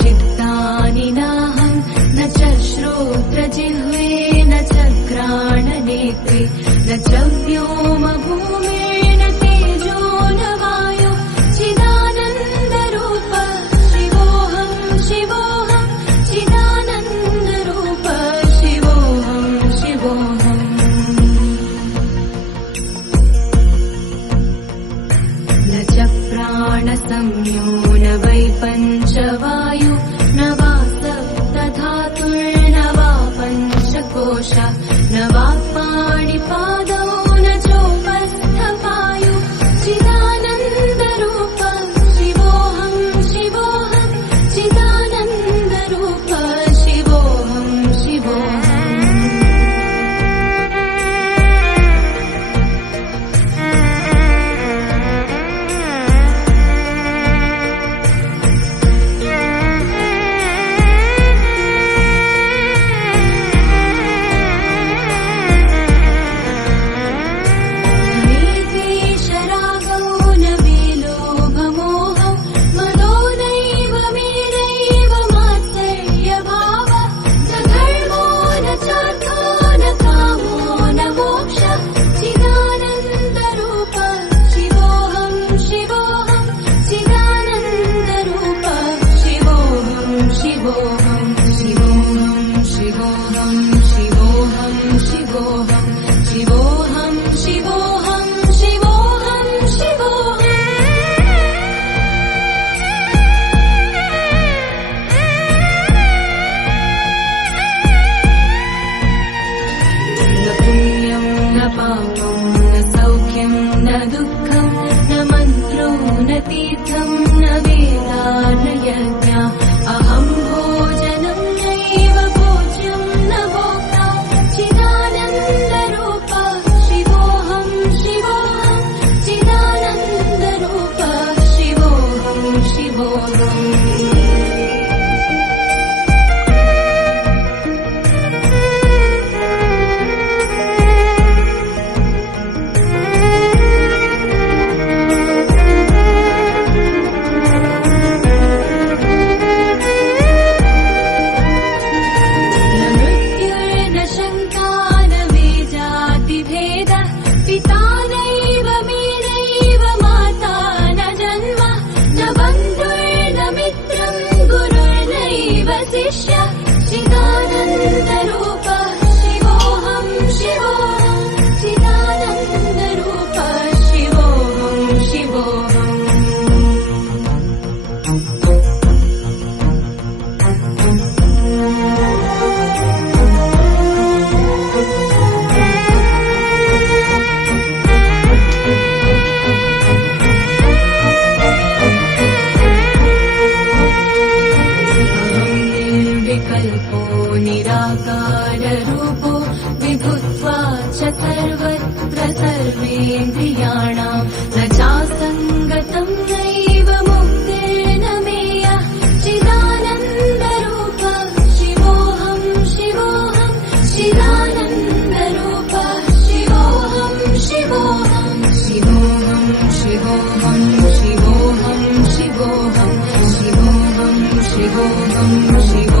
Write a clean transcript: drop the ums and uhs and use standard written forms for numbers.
चित्तानि नाहं न च श्रोत्रजिह्वे न च घ्राणनेत्रे न च व्योमभूमेन तेजो न वायो चिदानन्दरूप शिवोऽहं शिवोऽहं चिदानन्दरूप शिवोऽहं शिवोऽहम् न च प्राणसंज्ञो न वै पञ्चवायु न वा सप्तधातुर्न वा पञ्चकोश न वा पाणिपादौ न चोपस्थपायु चिदानन्दरूप शिवोऽहं शिवोऽहं चिदानन्दरूप शिवोऽहं शिवोऽहम् निराकाररूपो विभुत्वा च सर्वत्र सर्वेन्द्रियाणां न चासङ्गतं नैव मुक्तिर्न मेया चिदानन्दरूप शिवोऽहं शिवोऽहं चिदानन्दरूप शिवोऽहं शिवोऽहं शिवोऽहं शिवोऽहं शिवोऽहं शिवोऽहं शिवोऽहं शिवोऽहं शिवोऽहं